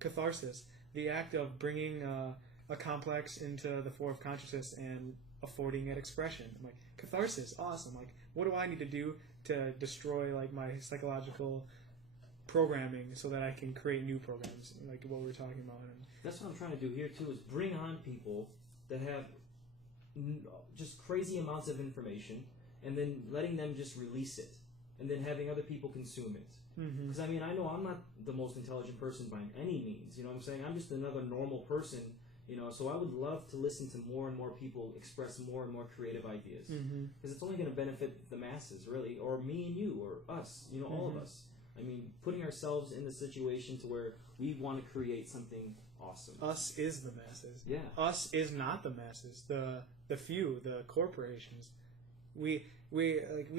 catharsis, the act of bringing a complex into the fore of consciousness and affording it expression. I'm like, catharsis, awesome. Like, what do I need to do to destroy like my psychological programming so that I can create new programs, like what we were talking about? And that's what I'm trying to do here too, is bring on people that have just crazy amounts of information, and then letting them just release it, and then having other people consume it. Because I mean, I know I'm not the most intelligent person by any means. You know what I'm saying? I'm just another normal person. You know, so I would love to listen to more and more people express more and more creative ideas, because it's only going to benefit the masses, really, or me and you, or us. You know, all of us. I mean, putting ourselves in the situation to where we want to create something awesome. Us is the masses. Yeah. Us is not the masses. The few, the corporations. We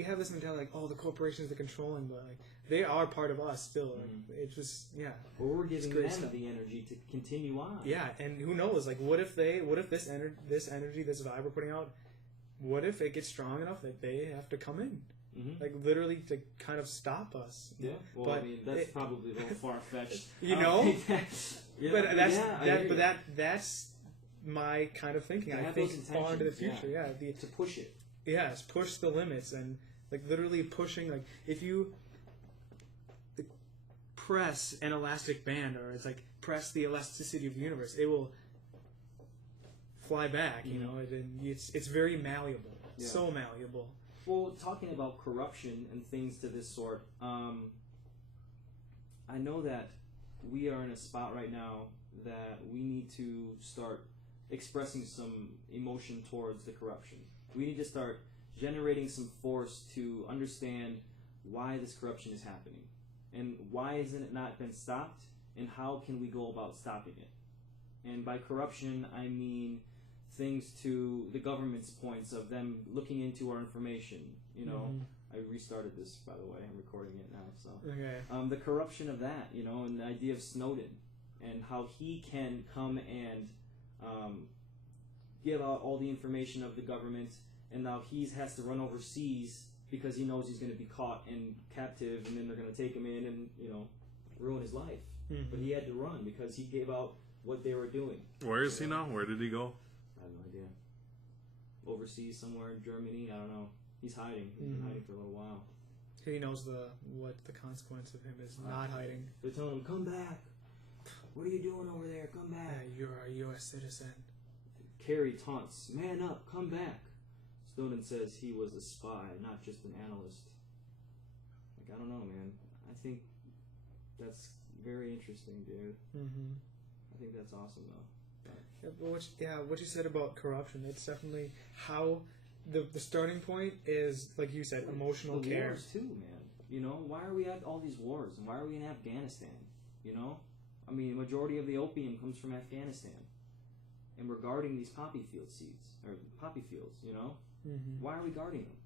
have this mentality like, oh, the corporations are controlling, but like they are part of us still. Like, it's just Or we're giving them the energy to continue on. Yeah, and who knows? Like, what if this energy, this vibe we're putting out, what if it gets strong enough that they have to come in? Like literally to kind of stop us. Yeah, well, but I mean that's probably a little far fetched. You know, that's my kind of thinking. I think far into the future. Yeah, to push it. Yes, push the limits and like literally pushing. Like if you press an elastic band, or it's like press the elasticity of the universe, it will fly back. You know, it's very malleable. Yeah. So malleable. Well, talking about corruption and things to this sort, I know that we are in a spot right now that we need to start expressing some emotion towards the corruption. We need to start generating some force to understand why this corruption is happening, and why hasn't it not been stopped, and how can we go about stopping it. And by corruption, I mean things to the government's points of them looking into our information. You know, I restarted this, by the way. I'm recording it now. So okay. The corruption of that, you know, and the idea of Snowden and how he can come and give out all the information of the government, and now he has to run overseas because he knows he's going to be caught and captive, and then they're going to take him in and, you know, ruin his life. But he had to run because he gave out what they were doing. Where is he now? Where did he go? I have no idea. Overseas somewhere in Germany, I don't know. He's hiding. He's been hiding for a little while. He knows what the consequence of him is not hiding. They're telling him, come back. What are you doing over there? Come back. You're a U.S. citizen. Kerry taunts, man up, come back. Snowden says he was a spy, not just an analyst. Like, I don't know, man. I think that's very interesting, dude. I think that's awesome, though. What you said about corruption, it's definitely how the starting point is, like you said, emotional care. Wars too, man. You know, why are we at all these wars, and why are we in Afghanistan? You know, I mean, the majority of the opium comes from Afghanistan, and we're guarding these poppy fields. You know, why are we guarding them?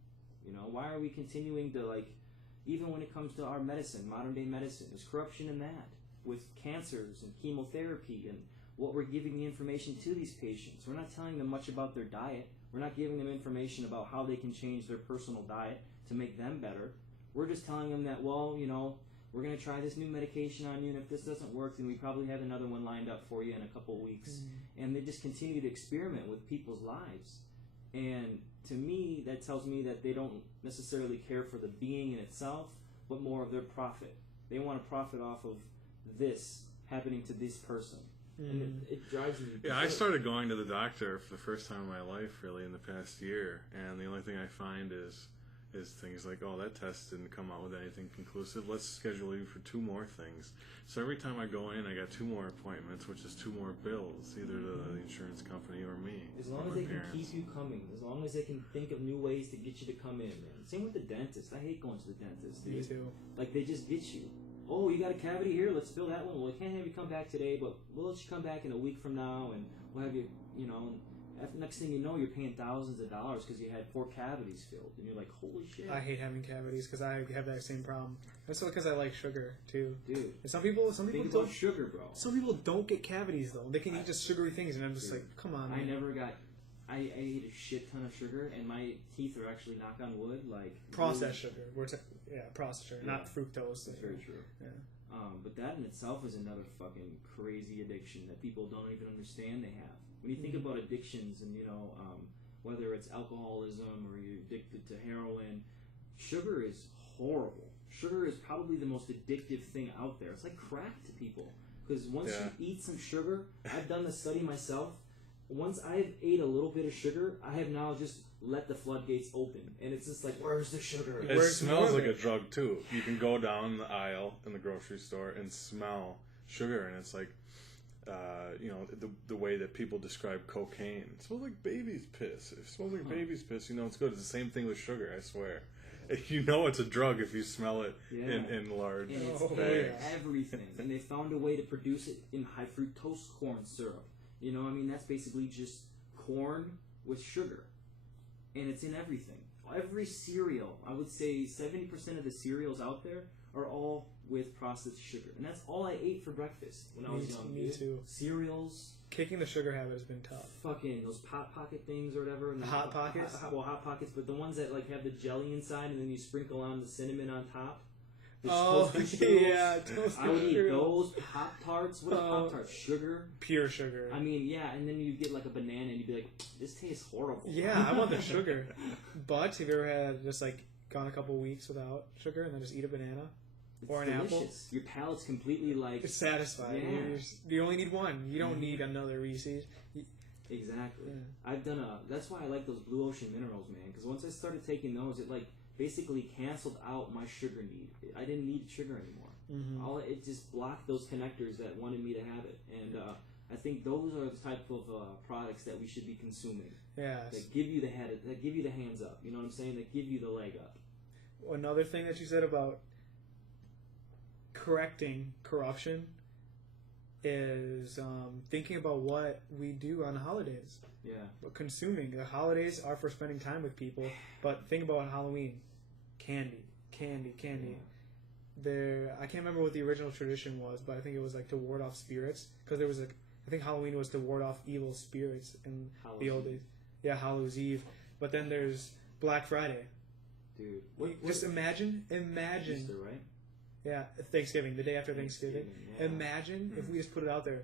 You know, why are we continuing to, like, even when it comes to our medicine, modern day medicine, there's corruption in that with cancers and chemotherapy and what we're giving the information to these patients. We're not telling them much about their diet. We're not giving them information about how they can change their personal diet to make them better. We're just telling them that, well, you know, we're going to try this new medication on you, and if this doesn't work, then we probably have another one lined up for you in a couple of weeks. And they just continue to experiment with people's lives. And to me, that tells me that they don't necessarily care for the being in itself, but more of their profit. They want to profit off of this happening to this person. And it drives me. Yeah, I started going to the doctor for the first time in my life, really, in the past year, and the only thing I find is things like, oh, that test didn't come out with anything conclusive. Let's schedule you for 2 more things. So every time I go in, I got 2 more appointments, which is 2 more bills, either to the insurance company or me. As long as they can keep you coming, as long as they can think of new ways to get you to come in, man. Same with the dentist. I hate going to the dentist, dude. Me too. Like, they just get you. Oh, you got a cavity here? Let's fill that one. Well, we can't have you come back today, but we'll let you come back in a week from now, and we'll have you, you know. Next thing you know, you're paying thousands of dollars because you had 4 cavities filled, and you're like, holy shit. I hate having cavities because I have that same problem. That's because I like sugar too, dude. And some people think don't about sugar, bro. Some people don't get cavities though. They can eat just sugary things, and I'm just like, come on. Man. I ate a shit ton of sugar, and my teeth are actually, knock on wood, like processed sugar. Processed sugar, not fructose. That's very true. Yeah. But that in itself is another fucking crazy addiction that people don't even understand they have. When you think about addictions and, whether it's alcoholism or you're addicted to heroin, sugar is horrible. Sugar is probably the most addictive thing out there. It's like crack to people. Because once you eat some sugar, I've done the study myself. Once I've ate a little bit of sugar, I have now just let the floodgates open. And it's just like, where's the sugar? It smells like a drug, too. You can go down the aisle in the grocery store and smell sugar, and it's like, the way that people describe cocaine. It smells like baby's piss. If it smells like baby's piss, it's good. It's the same thing with sugar, I swear. You know it's a drug if you smell it in large and it's bags. Everything. And they found a way to produce it in high fructose corn syrup. That's basically just corn with sugar. And it's in everything. Every cereal, I would say 70% of the cereals out there are all with processed sugar. And that's all I ate for breakfast when I was young. Me too. Cereals. Kicking the sugar habit has been tough. Fucking those Pop Pocket things or whatever. And Hot Pockets? Hot Pockets, but the ones that have the jelly inside and then you sprinkle on the cinnamon on top. Yeah, toasted I would eat sugar. those Pop-Tarts. What are Pop-Tarts? Sugar? Pure sugar. I mean, yeah, and then you get a banana and you'd be like, this tastes horrible. Yeah, I want the sugar. But have you ever had just gone a couple weeks without sugar and then just eat a banana? Or an delicious. apple? Your palate's completely It's satisfied. Yeah. You only need one. You don't need another Reese's. Exactly. Yeah. I've done that's why I like those Blue Ocean minerals, man, because once I started taking those, it basically canceled out my sugar need. I didn't need sugar anymore. Mm-hmm. It just blocked those connectors that wanted me to have it. And I think those are the type of products that we should be consuming. Yeah. That give you the head, that give you the hands up. You know what I'm saying? That give you the leg up. Another thing that you said about correcting corruption is thinking about what we do on the holidays. Yeah. But consuming. The holidays are for spending time with people, but think about Halloween. Candy. Yeah. I can't remember what the original tradition was, but I think it was to ward off spirits, because there was I think Halloween was to ward off evil spirits in the old days. Yeah, Hallows Eve. But then there's Black Friday. Dude. Just imagine. Easter, right? Yeah, Thanksgiving, the day after Thanksgiving. Yeah. Imagine if we just put it out there.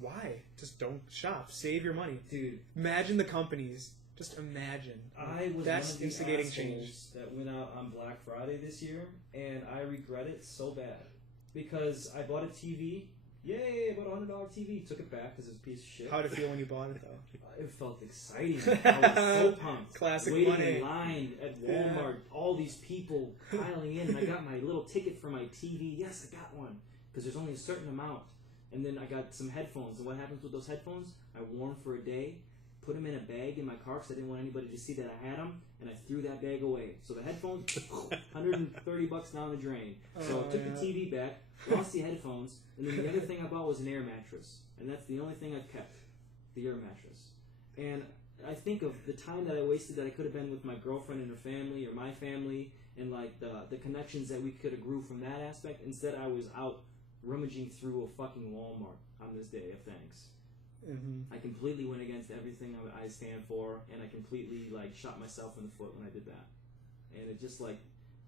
Why? Just don't shop. Save your money. Dude. Imagine the companies. Just imagine. I was That's one of the instigating assholes change. that went out on Black Friday this year, and I regret it so bad. Because I bought a TV. Yay, I bought a $100 TV. Took it back because it's a piece of shit. How'd it feel when you bought it, though? It felt exciting. I was so pumped. Classic Waiting 1A. in line at Walmart, all these people piling in, and I got my little ticket for my TV. Yes, I got one, because there's only a certain amount. And then I got some headphones, and what happens with those headphones? I wore them for a day, put them in a bag in my car because I didn't want anybody to see that I had them, and I threw that bag away. So the headphones, $130 down the drain. So I took the TV back, lost the headphones, and then the other thing I bought was an air mattress, and that's the only thing I've kept, the air mattress. And I think of the time that I wasted that I could have been with my girlfriend and her family, or my family, and the connections that we could have grew from that aspect. Instead, I was out rummaging through a fucking Walmart on this day of thanks. Mm-hmm. I completely went against everything I stand for, and I completely shot myself in the foot when I did that. And it just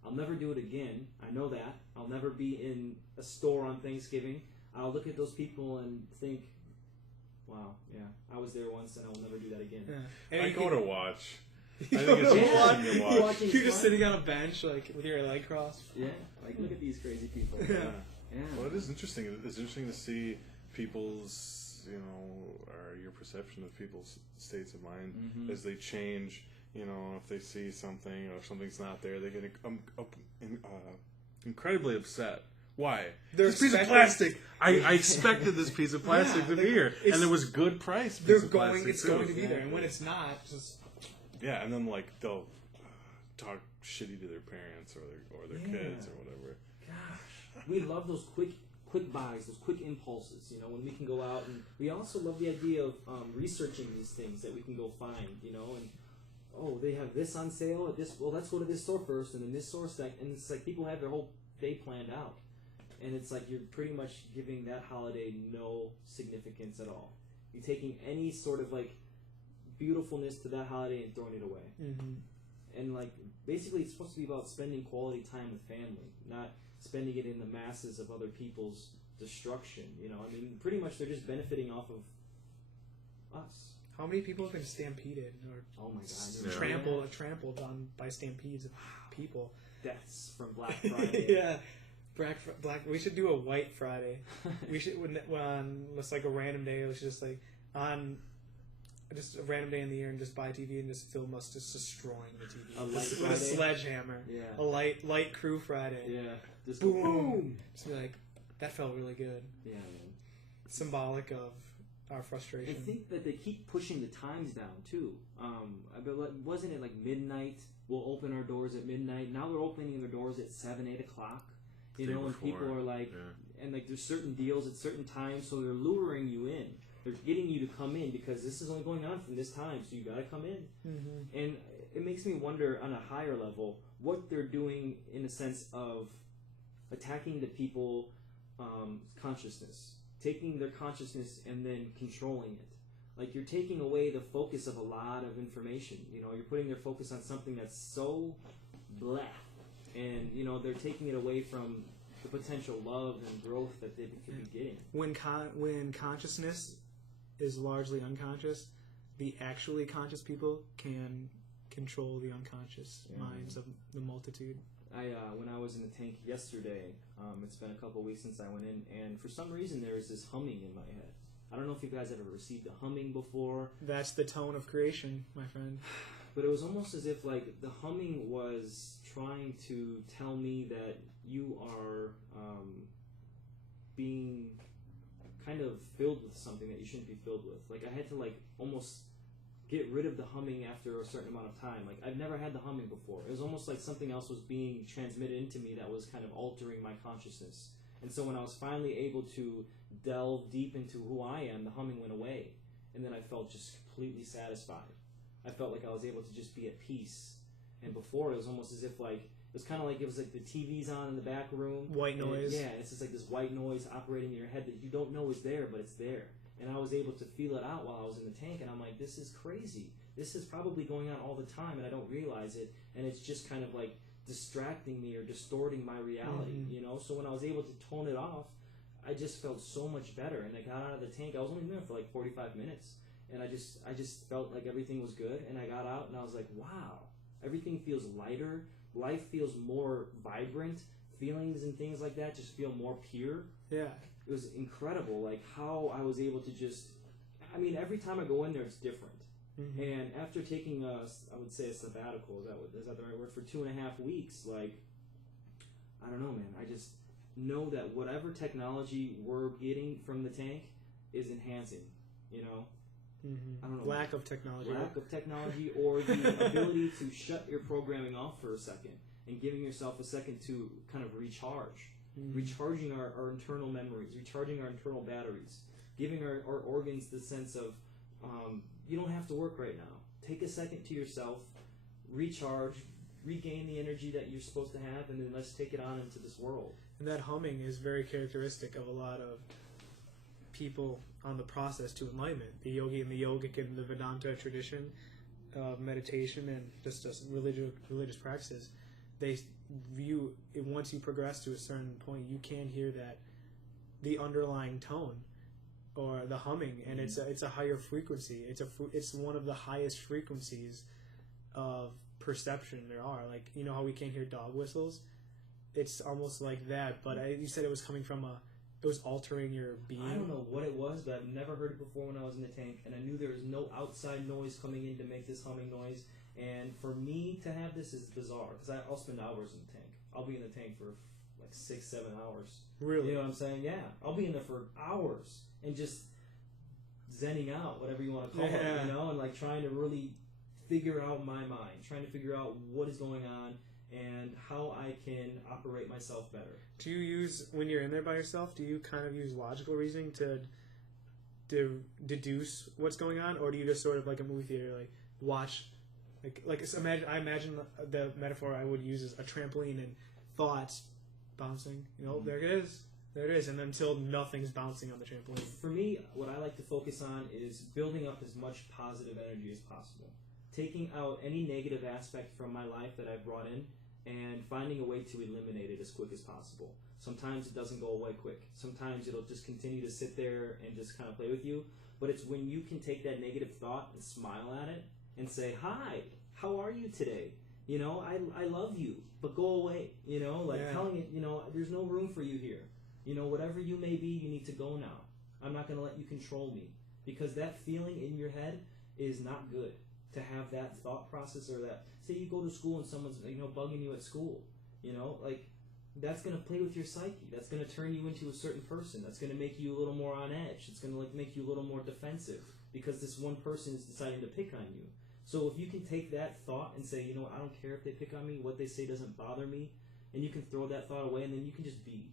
I'll never do it again. I know that. I'll never be in a store on Thanksgiving. I'll look at those people and think, wow, yeah, I was there once, and I will never do that again. Yeah. I go to watch. I You think go it's to interesting to watch. You're just sitting on a bench, with your leg crossed. Yeah, look at these crazy people. Yeah. Yeah. Well, it is interesting. It's interesting to see people's, or your perception of people's states of mind as they change. If they see something or something's not there, they get incredibly upset. Why? This piece of plastic. I expected this piece of plastic to be here, and it was good price. It's Piece of going plastic to too. be there, and when it's not, just Yeah, and then they'll talk shitty to their parents or their kids or whatever. Gosh, we love those quick buys, those quick impulses. When we can go out, and we also love the idea of researching these things that we can go find. And they have this on sale at this. Well, let's go to this store first, and then this store second. And it's people have their whole day planned out, and it's you're pretty much giving that holiday no significance at all. You're taking any sort of beautifulness to that holiday and throwing it away. mm-hmm. And basically it's supposed to be about spending quality time with family, not spending it in the masses of other people's destruction. You know, I mean, pretty much they're just benefiting off of us. How many people have been stampeded or Oh my God! trampled on by stampedes of people? Deaths from Black Friday. Yeah, Black. We should do a White Friday. We should when it's like a random day. Let's just like on just a random day in the year and just buy a TV and just film us just destroying the TV A light with Friday? a sledgehammer. Yeah. A light crew Friday. Yeah. Just Boom. boom. Just be like, that felt really good. Yeah, man. Symbolic of our frustration. I think that they keep pushing the times down too. Wasn't it like midnight? We'll open our doors at midnight. Now they're opening their doors at 7, 8 o'clock. You know, and people are like, and like there's certain deals at certain times, so they're luring you in. They're getting you to come in because this is only going on from this time, so you got to come in. Mm-hmm. And it makes me wonder on a higher level what they're doing in the sense of attacking the people consciousness, taking their consciousness and then controlling it. Like you're taking away the focus of a lot of information. You know, you're putting their focus on something that's so bleh, and you know they're taking it away from the potential love and growth that they could be getting. When consciousness is largely unconscious, the actually conscious people can control the unconscious minds of the multitude. When I was in the tank yesterday, it's been a couple weeks since I went in, and for some reason there was this humming in my head. I don't know if you guys ever received a humming before. That's the tone of creation, my friend. But it was almost as if like the humming was trying to tell me that you are being kind of filled with something that you shouldn't be filled with. Like I had to like almost get rid of the humming after a certain amount of time. Like I've never had the humming before. It was almost like something else was being transmitted into me that was kind of altering my consciousness. And so when I was finally able to delve deep into who I am, the humming went away. And then I felt just completely satisfied. I felt like I was able to just be at peace. And before it was almost as if like, it was kind of like it was like the TV's on in the back room. White noise. Yeah, it's just like this white noise operating in your head that you don't know is there, but it's there. And I was able to feel it out while I was in the tank, and I'm like, this is crazy. This is probably going on all the time, and I don't realize it, and it's just kind of like distracting me or distorting my reality, you know? So when I was able to tone it off, I just felt so much better, and I got out of the tank. I was only there for like 45 minutes, and I just felt like everything was good, and I got out, and I was like, wow, everything feels lighter. Life feels more vibrant. Feelings and things like that just feel more pure. Yeah. It was incredible, like how I was able to just, I mean, every time I go in there, it's different. Mm-hmm. And after taking I would say a sabbatical, is that the right word, for 2.5 weeks, like, I don't know, man, I just know that whatever technology we're getting from the tank is enhancing, you know? Mm-hmm. I don't know. Lack of technology. Lack of technology or the ability to shut your programming off for a second and giving yourself a second to kind of recharge. Mm-hmm. Recharging our internal memories, recharging our internal batteries, giving our organs the sense of you don't have to work right now. Take a second to yourself, recharge, regain the energy that you're supposed to have, and then let's take it on into this world. And that humming is very characteristic of a lot of people on the process to enlightenment. The yogi and the yogic and the Vedanta tradition of meditation and just religious practices, they view it, once you progress to a certain point, you can hear that the underlying tone or the humming, and it's a higher frequency. It's one of the highest frequencies of perception there are. Like, you know how we can't hear dog whistles? It's almost like that, but you said it was coming from it was altering your being. I don't know what it was, but I've never heard it before when I was in the tank, and I knew there was no outside noise coming in to make this humming noise. And for me to have this is bizarre, because I'll spend hours in the tank. I'll be in the tank for like 6-7 hours. Really? You know what I'm saying? Yeah. I'll be in there for hours and just zenning out, whatever you want to call it, you know, and like trying to really figure out my mind, trying to figure out what is going on and how I can operate myself better. Do you use, when you're in there by yourself, do you kind of use logical reasoning to deduce what's going on, or do you just sort of like a movie theater, like watch, I imagine the metaphor I would use is a trampoline and thoughts bouncing. You know, there it is, and until nothing's bouncing on the trampoline. For me, what I like to focus on is building up as much positive energy as possible. Taking out any negative aspect from my life that I've brought in and finding a way to eliminate it as quick as possible. Sometimes it doesn't go away quick. Sometimes it'll just continue to sit there and just kind of play with you. But it's when you can take that negative thought and smile at it and say, hi, how are you today? You know, I love you, but go away. You know, like telling it, you know, there's no room for you here. You know, whatever you may be, you need to go now. I'm not going to let you control me. Because that feeling in your head is not good. To have that thought process, or that, say you go to school and someone's, you know, bugging you at school. You know, like, that's going to play with your psyche. That's going to turn you into a certain person. That's going to make you a little more on edge. It's going to like make you a little more defensive because this one person is deciding to pick on you. So if you can take that thought and say, you know, I don't care if they pick on me, what they say doesn't bother me, and you can throw that thought away, and then you can just be.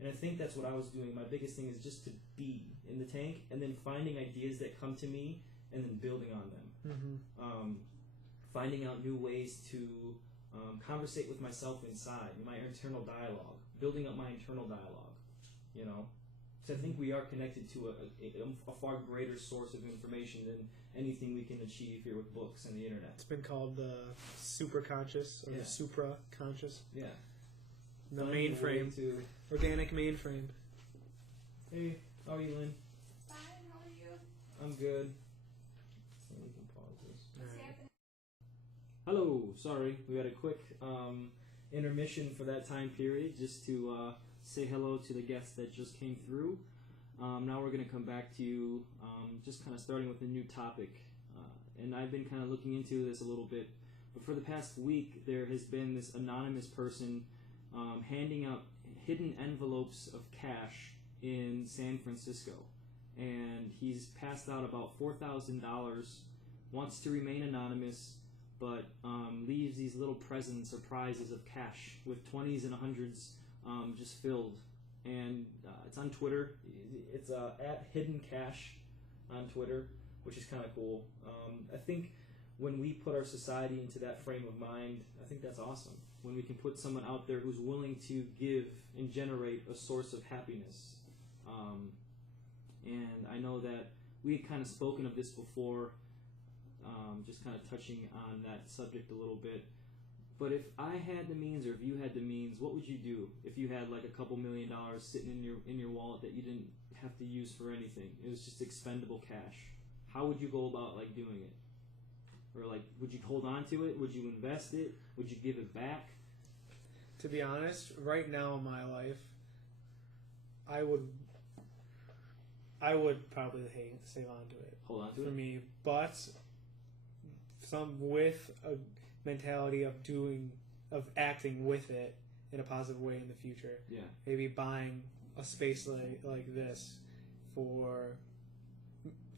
And I think that's what I was doing. My biggest thing is just to be in the tank, and then finding ideas that come to me, and then building on them. Finding out new ways to conversate with myself inside, my internal dialogue, building up my internal dialogue, you know. So I think we are connected to a far greater source of information than anything we can achieve here with books and the internet. It's been called the superconscious, or the supra-conscious. Yeah. The mainframe. Organic mainframe. Hey, how are you, Lynn? Fine, how are you? I'm good. We can pause this. What's happening? Hello, sorry, we had a quick intermission for that time period just to say hello to the guests that just came through. Now we're going to come back to you, just kind of starting with a new topic. And I've been kind of looking into this a little bit, but for the past week there has been this anonymous person handing out hidden envelopes of cash in San Francisco. And he's passed out about $4,000, wants to remain anonymous, but leaves these little presents or prizes of cash with 20s and 100s just filled. And it's on Twitter. It's at Hidden Cash on Twitter, which is kind of cool. I think when we put our society into that frame of mind, I think that's awesome. When we can put someone out there who's willing to give and generate a source of happiness. And I know that we had kind of spoken of this before, just kind of touching on that subject a little bit. But if I had the means, or if you had the means, what would you do if you had like a couple $1 million sitting in your wallet that you didn't have to use for anything? It was just expendable cash. How would you go about like doing it? Or like, would you hold on to it? Would you invest it? Would you give it back? To be honest, right now in my life, I would probably save on to it. Hold on to for it? me, but some with a mentality of acting with it in a positive way in the future. Yeah. Maybe buying a space like this for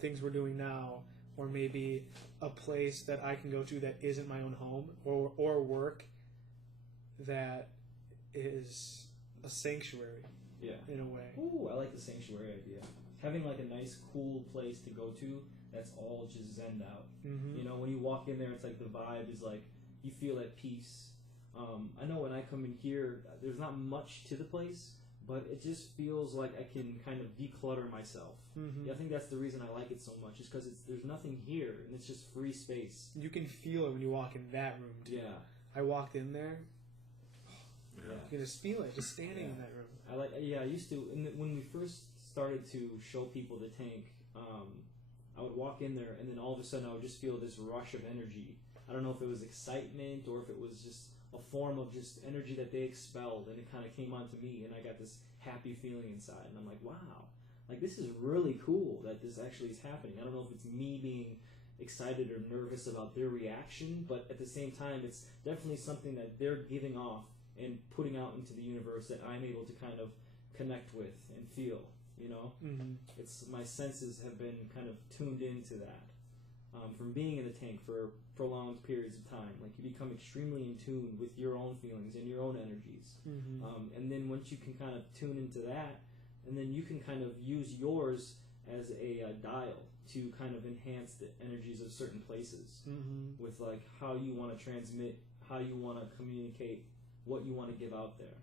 things we're doing now, or maybe a place that I can go to that isn't my own home, or work that is a sanctuary. Yeah. In a way. Ooh, I like the sanctuary idea. Having like a nice, cool place to go to that's all just zenned out. Mm-hmm. You know, when you walk in there, it's like the vibe is like you feel at peace. I know when I come in here, there's not much to the place, but it just feels like I can kind of declutter myself. Mm-hmm. Yeah, I think that's the reason I like it so much, is because there's nothing here, and it's just free space. You can feel it when you walk in that room, too. Yeah. I walked in there. Yeah. You can just feel it, just standing in that room. I used to, when we first started to show people the tank, I would walk in there, and then all of a sudden I would just feel this rush of energy. I don't know if it was excitement or if it was just a form of just energy that they expelled, and it kind of came onto me, and I got this happy feeling inside, and I'm like, wow, like this is really cool that this actually is happening. I don't know if it's me being excited or nervous about their reaction, but at the same time, it's definitely something that they're giving off and putting out into the universe that I'm able to kind of connect with and feel, you know? Mm-hmm. It's my senses have been kind of tuned into that. From being in the tank for prolonged periods of time, like you become extremely in tune with your own feelings and your own energies. Mm-hmm. And then once you can kind of tune into that, and then you can kind of use yours as a dial to kind of enhance the energies of certain places Mm-hmm. with like how you want to transmit, how you want to communicate, what you want to give out there.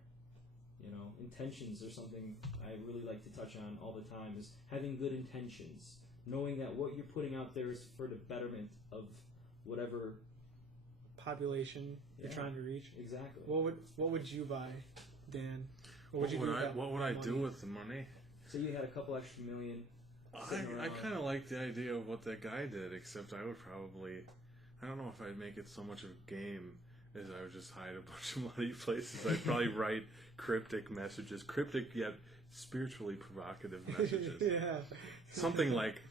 You know, intentions are something I really like to touch on all the time, is having good intentions. Knowing that what you're putting out there is for the betterment of whatever population you're Yeah. trying to reach. Exactly. What would you buy, Dan? What would you do? with that What would I money? do with the money? So you had a couple extra million. sitting I around. kind of like the idea of what that guy did, except I would probably, I don't know if I'd make it so much of a game as I would just hide a bunch of money places. I'd probably write cryptic messages, cryptic yet spiritually provocative messages. Yeah. Something like,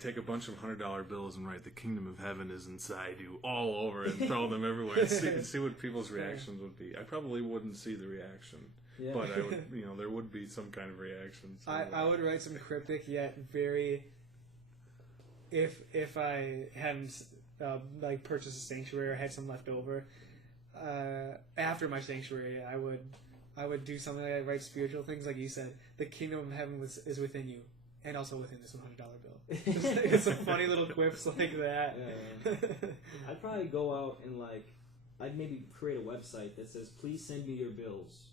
take a bunch of $100 bills and write "The kingdom of heaven is inside you" all over it and throw them everywhere and see what people's reactions would be. I probably wouldn't see the reaction, Yeah. but I would, there would be some kind of reaction. I would write some cryptic yet very. If I hadn't purchased a sanctuary or had some left over, after my sanctuary, I would do something like I write spiritual things like you said. The kingdom of heaven is within you, and also within this $100 bill. It's some funny little quips like that. Yeah. I'd probably go out and I'd maybe create a website that says, "Please send me your bills,"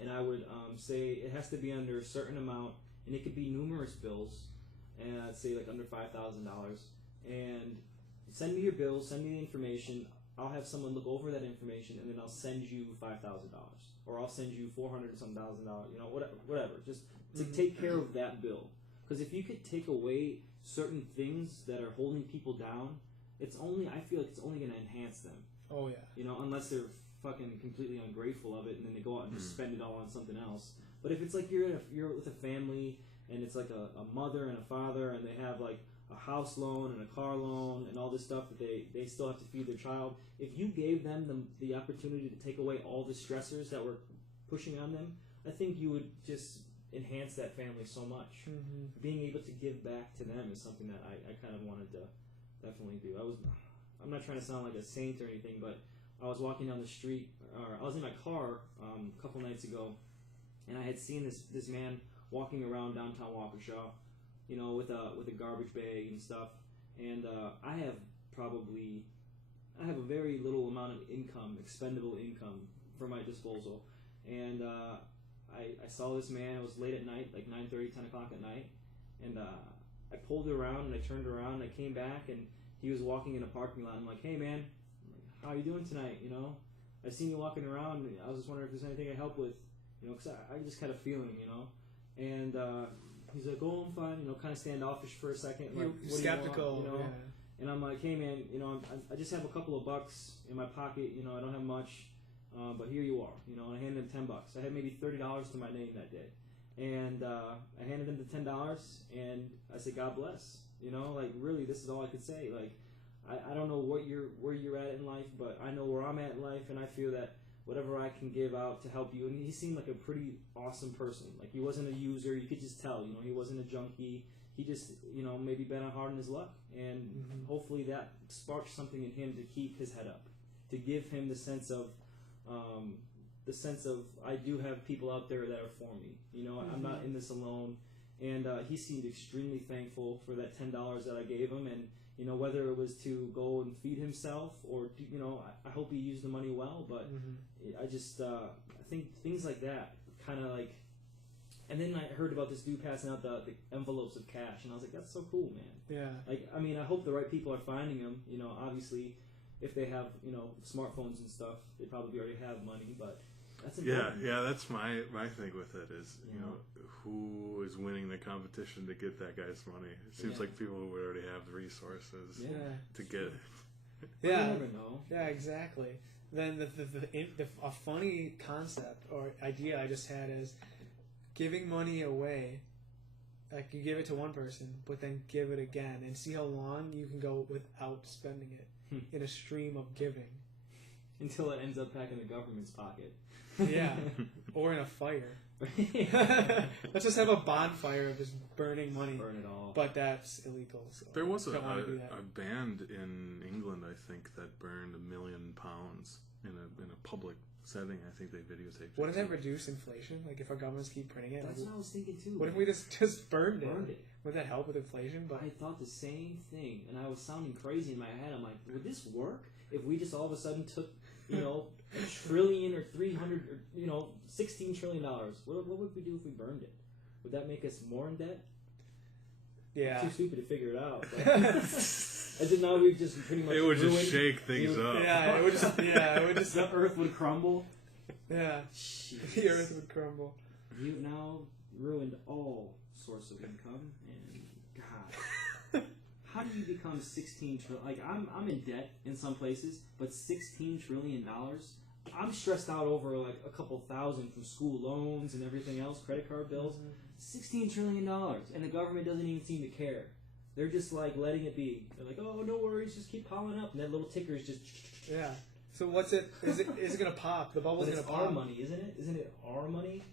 and I would say it has to be under a certain amount, and it could be numerous bills, and I'd say under $5,000, and send me your bills, send me the information. I'll have someone look over that information, and then I'll send you $5,000, or I'll send you $400,000, whatever, just to take care of that bill. Because if you could take away certain things that are holding people down, I feel like it's only going to enhance them. Oh yeah. Unless they're fucking completely ungrateful of it, and then they go out and just spend it all on something else. But if it's like you're with a family, and it's like a mother and a father, and they have like a house loan and a car loan and all this stuff that they still have to feed their child, if you gave them the opportunity to take away all the stressors that were pushing on them, I think you would just enhance that family so much. Mm-hmm. Being able to give back to them is something that I kind of wanted to definitely do. I'm not trying to sound like a saint or anything, but I was walking down the street, or I was in my car a couple nights ago, and I had seen this man walking around downtown Waukesha, with a garbage bag and stuff. And I have a very little amount of expendable income for my disposal. And I saw this man. It was late at night, like 9:30, 10 o'clock at night, and I pulled around and I turned around and I came back and he was walking in a parking lot. I'm like, "Hey man, how you doing tonight? I seen you walking around. And I was just wondering if there's anything I can help with, because I just had a feeling, And he's like, "Oh, I'm fine," kind of standoffish for a second. Like, You're what skeptical, do you want, yeah. And I'm like, "Hey man, I just have a couple of bucks in my pocket. I don't have much, but here you are." And I handed him $10. I had maybe $30 to my name that day, and I handed him the $10, and I said, "God bless." Really, this is all I could say. I don't know where you're at in life, but I know where I'm at in life, and I feel that whatever I can give out to help you. And he seemed like a pretty awesome person. Like, he wasn't a user. You could just tell, he wasn't a junkie. He just, maybe been hard on his luck. And hopefully that sparked something in him to keep his head up, to give him the sense of I do have people out there that are for me. I'm not in this alone. And he seemed extremely thankful for that $10 that I gave him. And, whether it was to go and feed himself or, I hope he used the money well. But I just, I think things like that kind of like, and then I heard about this dude passing out the envelopes of cash. And I was like, that's so cool, man. Yeah. I hope the right people are finding them. Obviously, if they have, smartphones and stuff, they probably already have money. But that's important. Yeah, that's my thing with it is, who is winning the competition to get that guy's money? It seems like people who already have the resources to get it. Yeah. You never know. Yeah, exactly. Then a funny concept or idea I just had is giving money away. Like, you give it to one person, but then give it again, and see how long you can go without spending it in a stream of giving. Until it ends up back in the government's pocket. Yeah, or in a fire. Let's just have a bonfire of just burning money. Burn it all. But that's illegal. So There was a don't wanna do that. band in England, I think, that burned £1 million in a public setting. I think they videotaped it. Wouldn't that reduce inflation? Like, if our governments keep printing it? That's what I was thinking too. What if we just burned it? Burned it. Would that help with inflation? But I thought the same thing, and I was sounding crazy in my head. I'm like, would this work if we just all of a sudden took, $1 trillion or 300 or $16 trillion? What would we do if we burned it? Would that make us more in debt? yeah. I'm too stupid to figure it out. But As if now we've just pretty much It would just ruined- shake things you- up. Yeah, it would just The earth would crumble. yeah, Jeez. the earth would crumble. You've now ruined all source of income, and God, how do you become 16 trillion? Like I'm in debt in some places, but $16 trillion. I'm stressed out over like a couple thousand from school loans and everything else, credit card bills. $16 trillion, and the government doesn't even seem to care. They're just like letting it be. They're like, oh, no worries, just keep piling up, and that little ticker is just. Yeah. So what's it? Is it gonna pop? The bubble's But gonna it's pop. our money, isn't it? Isn't it our money?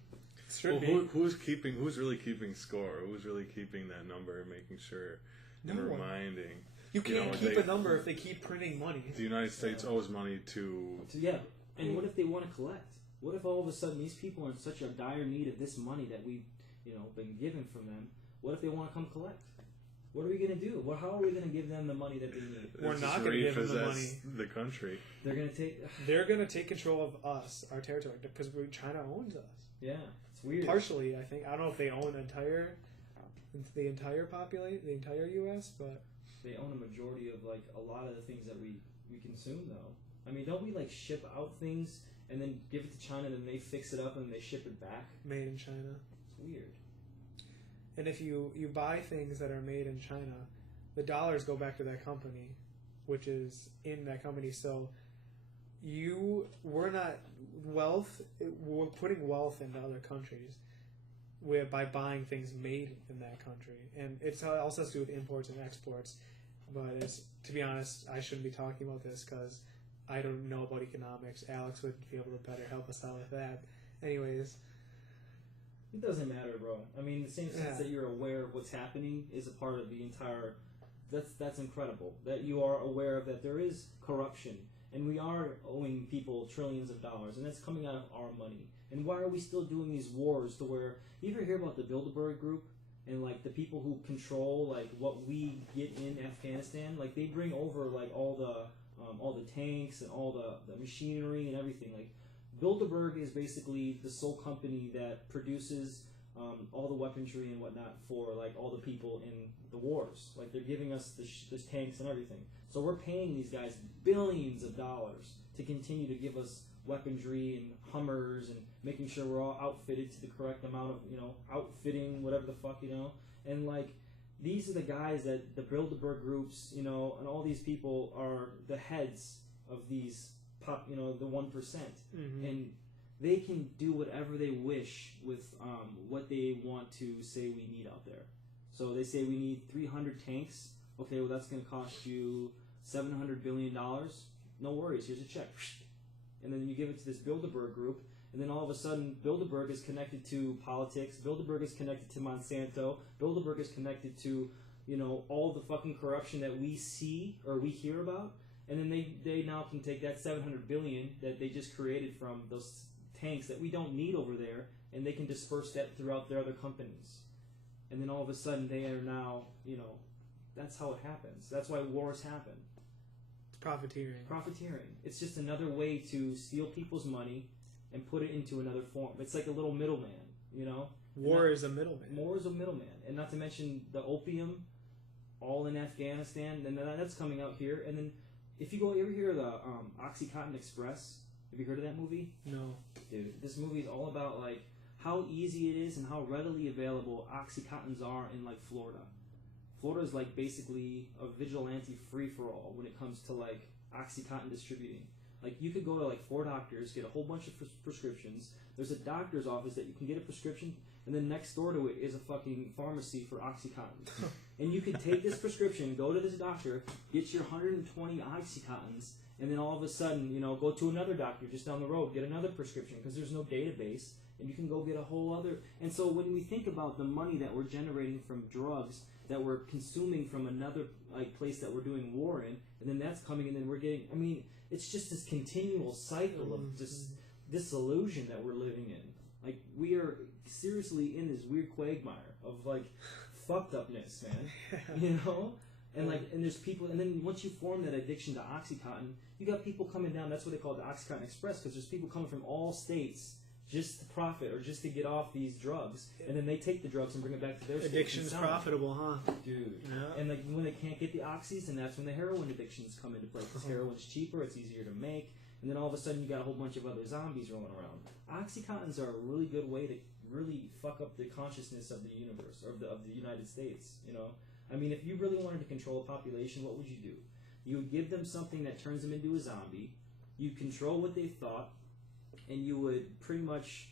Should Well, be. who's really keeping score? Who's really keeping that number and making sure and No one. reminding? You can't know, keep they- a number if they keep printing money. The United States owes money to. So yeah, and what if they want to collect? What if all of a sudden these people are in such a dire need of this money that we've, been given from them? What if they want to come collect? What are we gonna do? Well, how are we gonna give them the money that they need? We're just not gonna give them the repossess the country. They're gonna take. They're gonna take control of us, our territory, because China owns us. Yeah, it's weird. Partially, I think. I don't know if they own the entire population, the entire U.S., but They own a majority of like a lot of the things that we consume, though. I mean, don't we like ship out things and then give it to China, and then they fix it up and they ship it back? made in China. It's weird. And if you buy things that are made in China, the dollars go back to that company, which is in that company. So we're putting wealth into other countries by buying things made in that country. And it also has to do with imports and exports. But to be honest, I shouldn't be talking about this because I don't know about economics. Alex would be able to better help us out with that. Anyways. It doesn't matter, bro. I mean, the same sense Yeah. that you're aware of what's happening is a part of the entire. That's incredible. That you are aware of that there is corruption, and we are owing people trillions of dollars, and that's coming out of our money. And why are we still doing these wars? To where you ever hear about the Bilderberg Group and like the people who control like what we get in Afghanistan? Like they bring over like all the tanks and all the machinery and everything. Like Bilderberg is basically the sole company that produces all the weaponry and whatnot for like all the people in the wars. Like they're giving us the tanks and everything. So we're paying these guys billions of dollars to continue to give us weaponry and Hummers and making sure we're all outfitted to the correct amount of outfitting, whatever the fuck, and like these are the guys that the Bilderberg groups, and all these people are the heads of these the 1%. Mm-hmm. And they can do whatever they wish with what they want to say we need out there. So they say we need 300 tanks. Okay, well that's going to cost you $700 billion. No worries, here's a check. And then you give it to this Bilderberg group, and then all of a sudden Bilderberg is connected to politics. Bilderberg is connected to Monsanto. Bilderberg is connected to all the fucking corruption that we see or we hear about. And then they now can take that $700 billion that they just created from those tanks that we don't need over there, and they can disperse that throughout their other companies. And then all of a sudden they are now, that's how it happens. That's why wars happen. It's profiteering. Profiteering. It's just another way to steal people's money and put it into another form. It's like a little middleman, War is a middleman. War is a middleman. And not to mention the opium, all in Afghanistan, and that's coming out here. And then if you ever hear of the Oxycontin Express? Have you heard of that movie? No. Dude, this movie is all about like how easy it is and how readily available Oxycontins are in like Florida. Florida is like basically a vigilante free-for-all when it comes to like Oxycontin distributing. Like you could go to like 4 doctors, get a whole bunch of prescriptions. There's a doctor's office that you can get a prescription, and then next door to it is a fucking pharmacy for Oxycontin. And you could take this prescription, go to this doctor, get your 120 Oxycontins, and then all of a sudden, go to another doctor just down the road, get another prescription, because there's no database, and you can go get a whole other. And so when we think about the money that we're generating from drugs that we're consuming from another like place that we're doing war in, and then that's coming, and then we're getting. I mean, it's just this continual cycle of just disillusion that we're living in. Like we are seriously in this weird quagmire of like fucked upness, man. And and there's people, and then once you form that addiction to OxyContin, you got people coming down. That's what they call the OxyContin Express, because there's people coming from all states just to profit or just to get off these drugs, and then they take the drugs and bring it back to their state. Addiction's profitable. profitable, huh? Dude. Yeah. And like when they can't get the oxys, and that's when the heroin addictions come into play. Because heroin's cheaper, it's easier to make, and then all of a sudden you got a whole bunch of other zombies rolling around. Oxycontins are a really good way to really fuck up the consciousness of the universe or of the United States. You know, I mean, if you really wanted to control a population, what would you do? You would give them something that turns them into a zombie. You control what they thought, and you would pretty much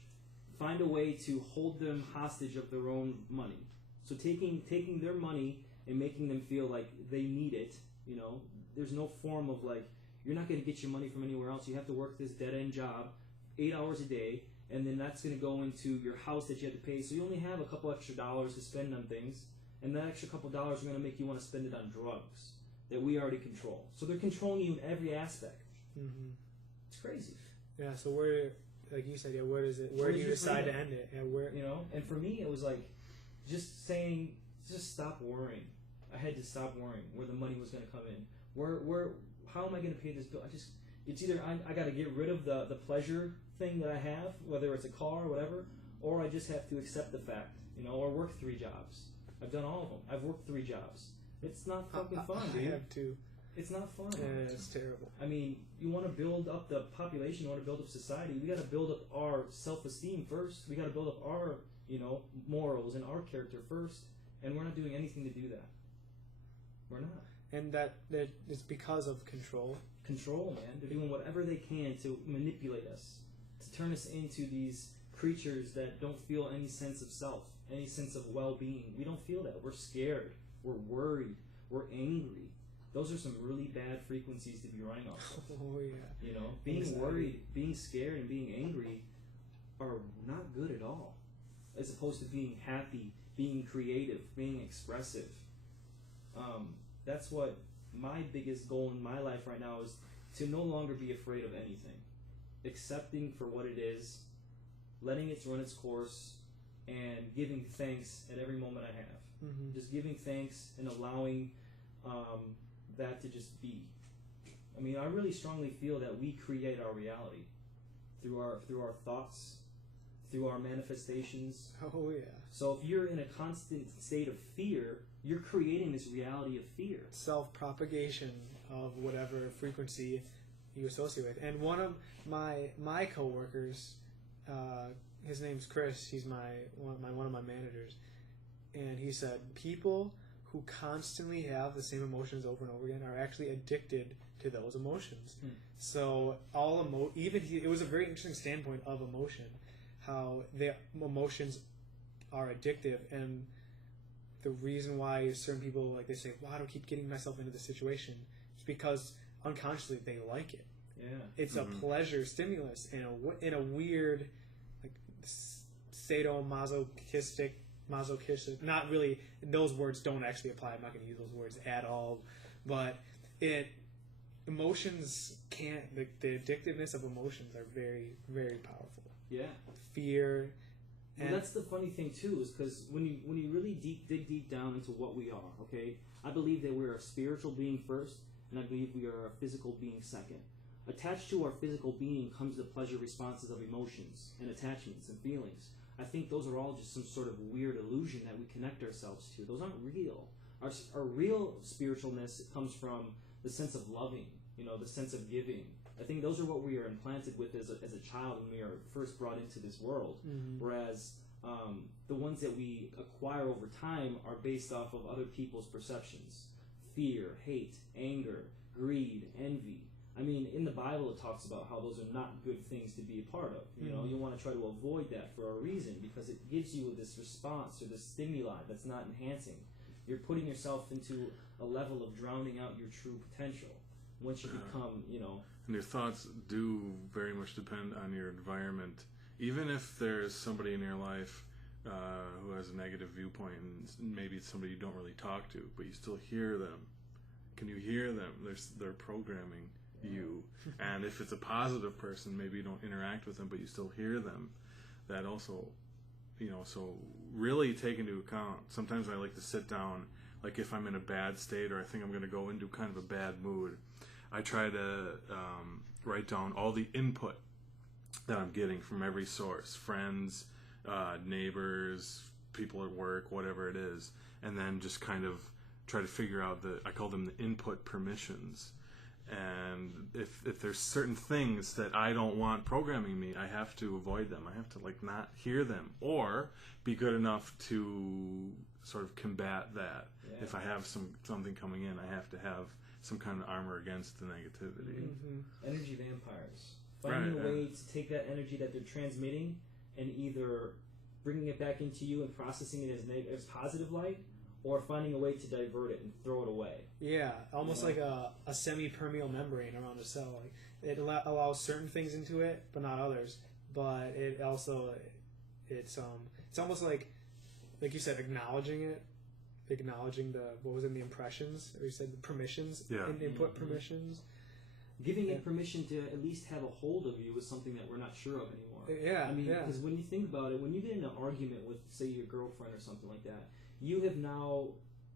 find a way to hold them hostage of their own money. So taking their money and making them feel like they need it, you know, there's no form of like, you're not going to get your money from anywhere else. You have to work this dead-end job 8 hours a day, and then that's going to go into your house that you have to pay. So you only have a couple extra dollars to spend on things, and that extra couple dollars are going to make you want to spend it on drugs that we already control. So they're controlling you in every aspect. Mm-hmm. It's crazy. Yeah. So where, like you said, yeah, where does it? Where do you decide to end it? And where? You know, and for me, it was like just saying, just stop worrying. I had to stop worrying where the money was going to come in. How am I going to pay this bill? It's either I got to get rid of the pleasure thing that I have, whether it's a car or whatever, or I just have to accept the fact, you know, or work 3 jobs. I've done all of them. I've worked 3 jobs. It's not fucking fun, dude. I have too. It's not fun. Yeah, it's terrible. I mean, you want to build up the population, you want to build up society. We got to build up our self-esteem first. We got to build up our, you know, morals and our character first. And we're not doing anything to do that. We're not. And that is because of control. Control, man. They're doing whatever they can to manipulate us, to turn us into these creatures that don't feel any sense of self, any sense of well-being. We don't feel that. We're scared. We're worried. We're angry. Those are some really bad frequencies to be running off of. Oh, yeah. You know, being worried, being scared, and being angry are not good at all. As opposed to being happy, being creative, being expressive. That's what my biggest goal in my life right now is, to no longer be afraid of anything. Accepting for what it is, letting it run its course, and giving thanks at every moment I have. Mm-hmm. Just giving thanks and allowing that to just be. I mean, I really strongly feel that we create our reality through our thoughts, through our manifestations. Oh, yeah. So if you're in a constant state of fear, you're creating this reality of fear. Self-propagation of whatever frequency you associate with. And one of my coworkers, his name's Chris. He's one of my managers, and he said people who constantly have the same emotions over and over again are actually addicted to those emotions. So it was a very interesting standpoint of emotion, how the emotions are addictive, and the reason why certain people, like, they say, why do I keep getting myself into this situation? It's because unconsciously they like it. Yeah. It's a pleasure stimulus in a weird, like, sadomasochistic, not really, those words don't actually apply. I'm not going to use those words at all. But emotions can't, the addictiveness of emotions are very, very powerful. Yeah. Fear. Well, that's the funny thing too, is because when you really dig deep down into what we are, okay, I believe that we're a spiritual being first, and I believe we are a physical being second. Attached to our physical being comes the pleasure responses of emotions and attachments and feelings. I think those are all just some sort of weird illusion that we connect ourselves to. Those aren't real. Our real spiritualness comes from the sense of loving, you know, the sense of giving. I think those are what we are implanted with as a child when we are first brought into this world. Mm-hmm. Whereas the ones that we acquire over time are based off of other people's perceptions. Fear, hate, anger, greed, envy. I mean, in the Bible it talks about how those are not good things to be a part of. You know, you want to try to avoid that for a reason, because it gives you this response or this stimuli that's not enhancing. You're putting yourself into a level of drowning out your true potential once you become, you know... And your thoughts do very much depend on your environment. Even if there's somebody in your life who has a negative viewpoint, and maybe it's somebody you don't really talk to, but you still hear them. Can you hear them? They're programming you. And if it's a positive person, maybe you don't interact with them, but you still hear them. That also, you know, so really take into account. Sometimes I like to sit down, like if I'm in a bad state or I think I'm going to go into kind of a bad mood, I try to write down all the input that I'm getting from every source, friends, neighbors, people at work, whatever it is, and then just kind of try to figure out I call them the input permissions. And if there's certain things that I don't want programming me, I have to avoid them. I have to not hear them, or be good enough to sort of combat that. Yeah. If I have something coming in, I have to have some kind of armor against the negativity. Mm-hmm. Energy vampires. Finding a way to take that energy that they're transmitting and either bringing it back into you and processing it as positive light, or finding a way to divert it and throw it away. Yeah, almost like a semi-permeable membrane around a cell. It allows certain things into it, but not others. But it also, it's almost like you said, acknowledging the the impressions, or you said the permissions, input permissions. Giving it permission to at least have a hold of you is something that we're not sure of anymore. Yeah, I mean, because when you think about it, when you get in an argument with, say, your girlfriend or something like that, you have now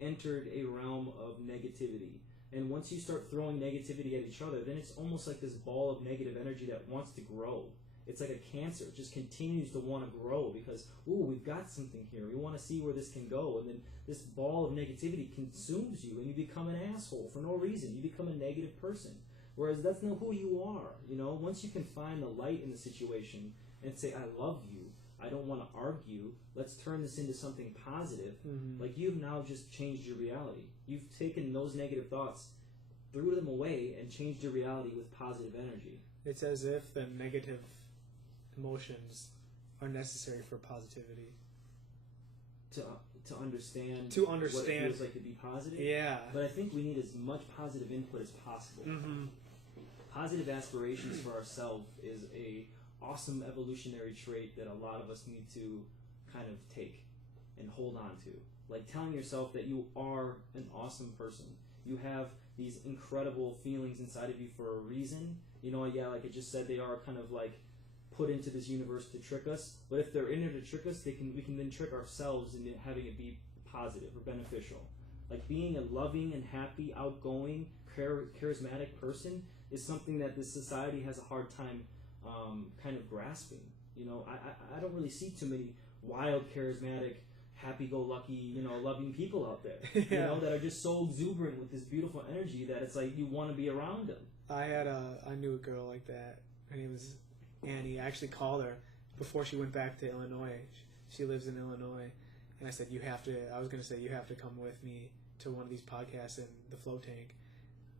entered a realm of negativity. And once you start throwing negativity at each other, then it's almost like this ball of negative energy that wants to grow. It's like a cancer. It just continues to want to grow because, we've got something here. We want to see where this can go. And then this ball of negativity consumes you, and you become an asshole for no reason. You become a negative person. Whereas that's not who you are. Once you can find the light in the situation and say, I love you, I don't want to argue, let's turn this into something positive. Mm-hmm. Like, you've now just changed your reality. You've taken those negative thoughts, threw them away, and changed your reality with positive energy. It's as if the negative emotions are necessary for positivity. To understand what it feels like to be positive. Yeah. But I think we need as much positive input as possible. Mm-hmm. Positive aspirations for ourselves is a awesome evolutionary trait that a lot of us need to kind of take and hold on to. Like telling yourself that you are an awesome person. You have these incredible feelings inside of you for a reason. Like I just said, they are kind of like put into this universe to trick us. But if they're in there to trick us, we can then trick ourselves into having it be positive or beneficial. Like being a loving and happy, outgoing, charismatic person is something that this society has a hard time kind of grasping. I don't really see too many wild, charismatic, happy-go-lucky, loving people out there. That are just so exuberant with this beautiful energy that it's like you want to be around them. I knew a girl like that. Her name was Annie. I actually called her before she went back to Illinois. She lives in Illinois, and I said, you have to come with me to one of these podcasts in the Flow Tank.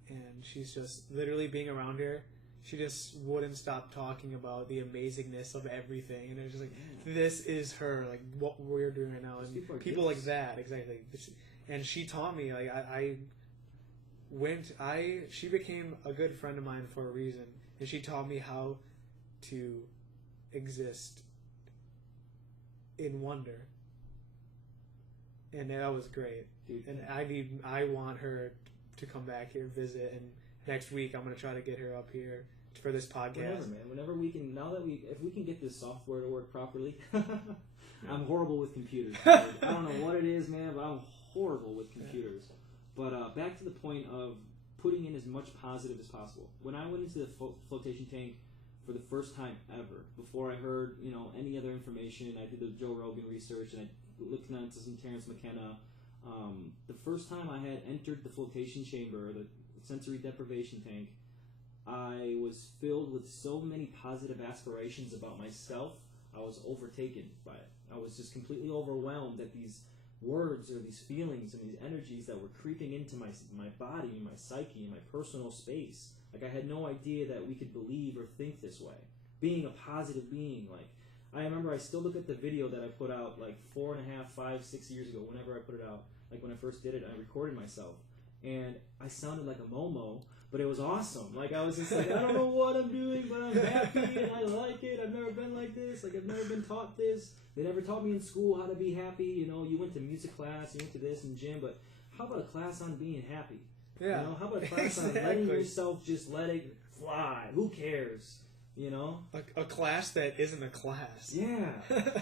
And she's just literally being around her. She just wouldn't stop talking about the amazingness of everything, and it was just like, this is her, like what we're doing right now, and people like that, exactly. And she taught me, like she became a good friend of mine for a reason, and she taught me how to exist in wonder, and that was great. Dude, and I want her to come back here, visit, and next week I'm going to try to get her up here for this podcast. Whenever we can, if we can get this software to work properly. I'm horrible with computers. I don't know what it is, man, but I'm horrible with computers. But back to the point of putting in as much positive as possible. When I went into the flotation tank for the first time ever, before I heard any other information, I did the Joe Rogan research and I looked into some Terrence McKenna. The first time I had entered the flotation chamber, the sensory deprivation tank, I was filled with so many positive aspirations about myself. I was overtaken by it. I was just completely overwhelmed at these words or these feelings and these energies that were creeping into my body, my psyche, my personal space. Like I had no idea that we could believe or think this way. Being a positive being, like I remember I still look at the video that I put out like 4.5, 5, 6 years ago, whenever I put it out. Like when I first did it, I recorded myself. And I sounded like a Momo, but it was awesome. Like I was just like, I don't know what I'm doing, but I'm happy and I like it. I've never been like this. Like I've never been taught this. They never taught me in school how to be happy. You went to music class, you went to this and gym, but how about a class on being happy? Yeah. How about a class on letting yourself just let it fly? Who cares? A class that isn't a class. Yeah.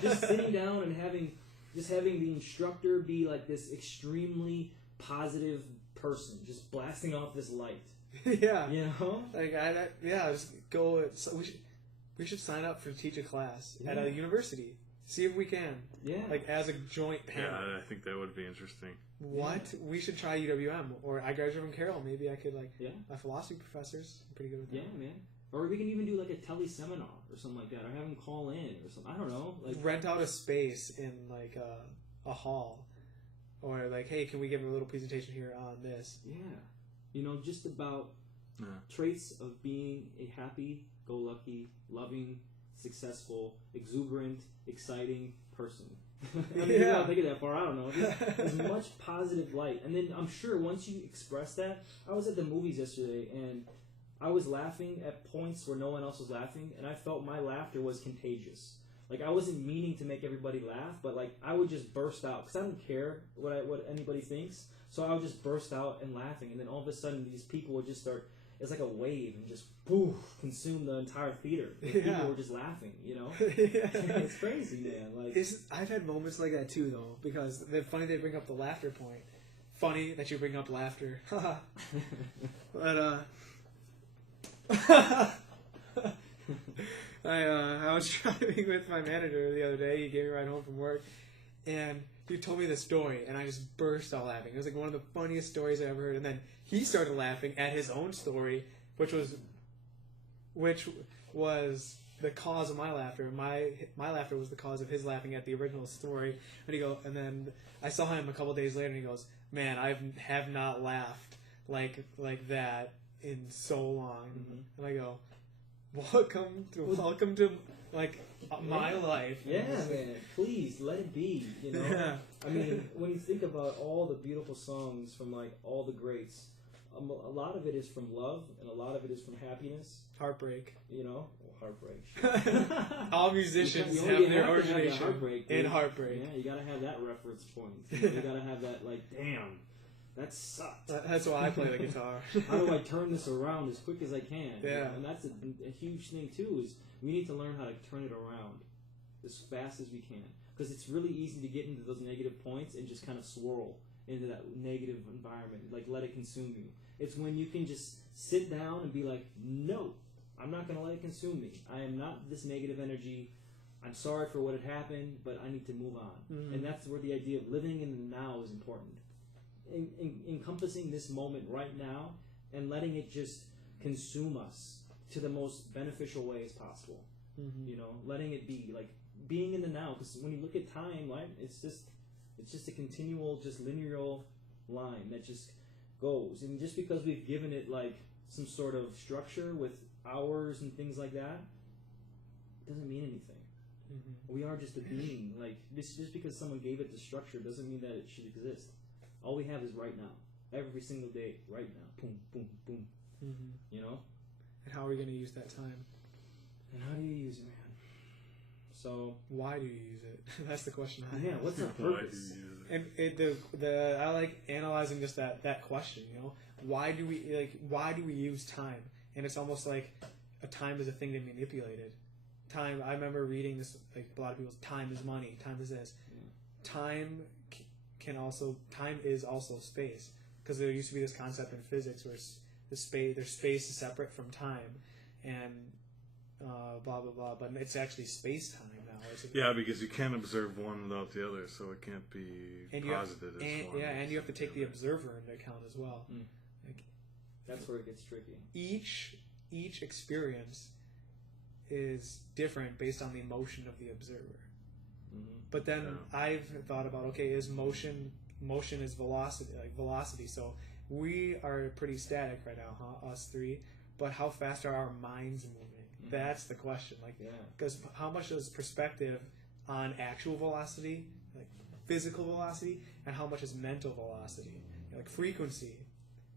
Just sitting down and having the instructor be like this extremely positive person, just blasting off this light. Yeah. Like just go. We should sign up to teach a class at Yeah. a university. See if we can. Yeah. Like, as a joint panel. Yeah, I think that would be interesting. What? We should try UWM. Or I graduated from Carroll. Maybe I could, like, Yeah. my philosophy professor's pretty good with that. Yeah, man. Or we can even do like a tele-seminar or something like that, or have them call in or something. I don't know. Like, Rent out a space in, like, a hall. Or, like, hey, can we give a little presentation here on this? yeah, you know, just about Yeah. traits of being a happy-go-lucky, loving, successful, exuberant, exciting person. I mean, you Yeah. don't think of that far. I don't know. Just as much positive light, and then I'm sure once you express that, I was at the movies yesterday and I was laughing at points where no one else was laughing, and I felt my laughter was contagious. Like, I wasn't meaning to make everybody laugh, but like I would just burst out because I don't care what anybody thinks. So I would just burst out and laughing, and then all of a sudden these people would just start. It's like a wave and just poof, consume the entire theater. Like, Yeah. People were just laughing, you know. Yeah. It's crazy, man. Like, I've had moments like that too, though, because they're funny they bring up the laughter point. Funny that you bring up laughter. But, I was driving with my manager the other day. He gave me a ride home from work, and he told me the story, and I just burst out laughing. It was like one of the funniest stories I ever heard. And then he started laughing at his own story, which was the cause of my laughter. My laughter was the cause of his laughing at the original story. And then I saw him a couple days later, and he goes, "Man, I have not laughed like that in so long." Mhm. And I go, welcome to like my life. yeah, And it's like, man. Please let it be. You know. Yeah. I mean, when you think about all the beautiful songs from like all the greats, a lot of it is from love, and a lot of it is from happiness. Heartbreak. You know, heartbreak. All musicians You have have their to have that origination heartbreak, in dude. heartbreak. Yeah, you gotta have that reference point. You gotta have that, like, damn, that sucked. That's why I play the guitar. How do I turn this around as quick as I can? Yeah. And that's a huge thing too. Is we need to learn how to turn it around as fast as we can, because it's really easy to get into those negative points and just kind of swirl into that negative environment, like let it consume you. It's when you can just sit down and be like, no, I'm not going to let it consume me. I am not this negative energy. I'm sorry for what had happened, but I need to move on. Mhm. And that's where the idea of living in the now is important. Encompassing this moment right now and letting it just consume us to the most beneficial way as possible. Mhm. You know, letting it be, like being in the now. Because when you look at time, right, it's just a continual, just linear line that just goes. And just because we've given it like some sort of structure with hours and things like that, doesn't mean anything. Mhm. We are just a being. Like, this, just because someone gave it the structure doesn't mean that it should exist. All we have is right now. Every single day, right now. Boom, boom, boom. Mhm. You know? And how are we going to use that time? And how do you use it, man? So, Why do you use it? That's the question I yeah, have. what's our Why do you purpose? use it? And I like analyzing just that question. You know, why do we use time? And it's almost like a time is a thing to be manipulated. Time. I remember reading this. Like a lot of people's time is money. Time is this. Yeah. Time is also space, because there used to be this concept in physics where there's space is separate from time, and blah blah blah. But it's actually space time now. Yeah, because you can't observe one without the other, so it can't be And posited as one. and you have to take the observer into account as well. Mm. Like, That's where it gets tricky. each experience is different based on the emotion of the observer. Mm-hmm. But then Yeah. I've thought about, okay, is motion is velocity. So we are pretty static right now, huh? Us three. But how fast are our minds moving? Mhm. That's the question. Like, Yeah. because how much is perspective on actual velocity, like physical velocity, and how much is mental velocity, like frequency,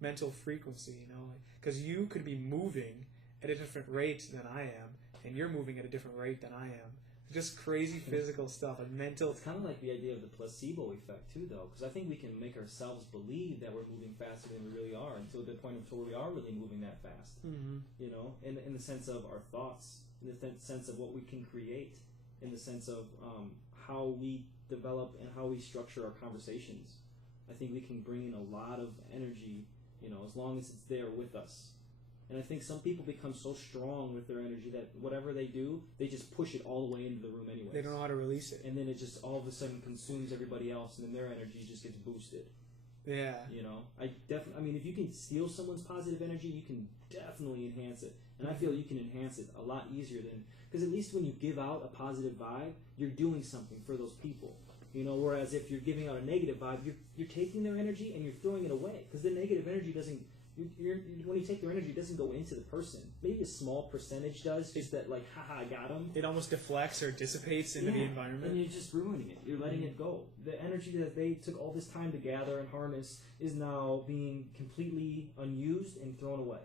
mental frequency, you know, because you could be moving at a different rate than I am, and you're moving at a different rate than I am. Just crazy physical stuff, like mental. It's kind of like the idea of the placebo effect too, though, because I think we can make ourselves believe that we're moving faster than we really are, until the point of where we are really moving that fast. Mm-hmm. You know, in the sense of our thoughts, in the sense of what we can create, in the sense of how we develop and how we structure our conversations. I think we can bring in a lot of energy, you know, as long as it's there with us. And I think some people become so strong with their energy that whatever they do, they just push it all the way into the room anyway. They don't know how to release it. And then it just all of a sudden consumes everybody else, and then their energy just gets boosted. Yeah. You know, I mean, if you can steal someone's positive energy, you can definitely enhance it. And I feel you can enhance it a lot easier than, because at least when you give out a positive vibe, you're doing something for those people. You know, whereas if you're giving out a negative vibe, you're taking their energy and you're throwing it away, because the negative energy doesn't. When you take their energy, it doesn't go into the person. Maybe a small percentage does, just that, like, haha, I got them. It almost deflects or dissipates into the environment. And you're just ruining it. You're letting it go. The energy that they took all this time to gather and harness is now being completely unused and thrown away.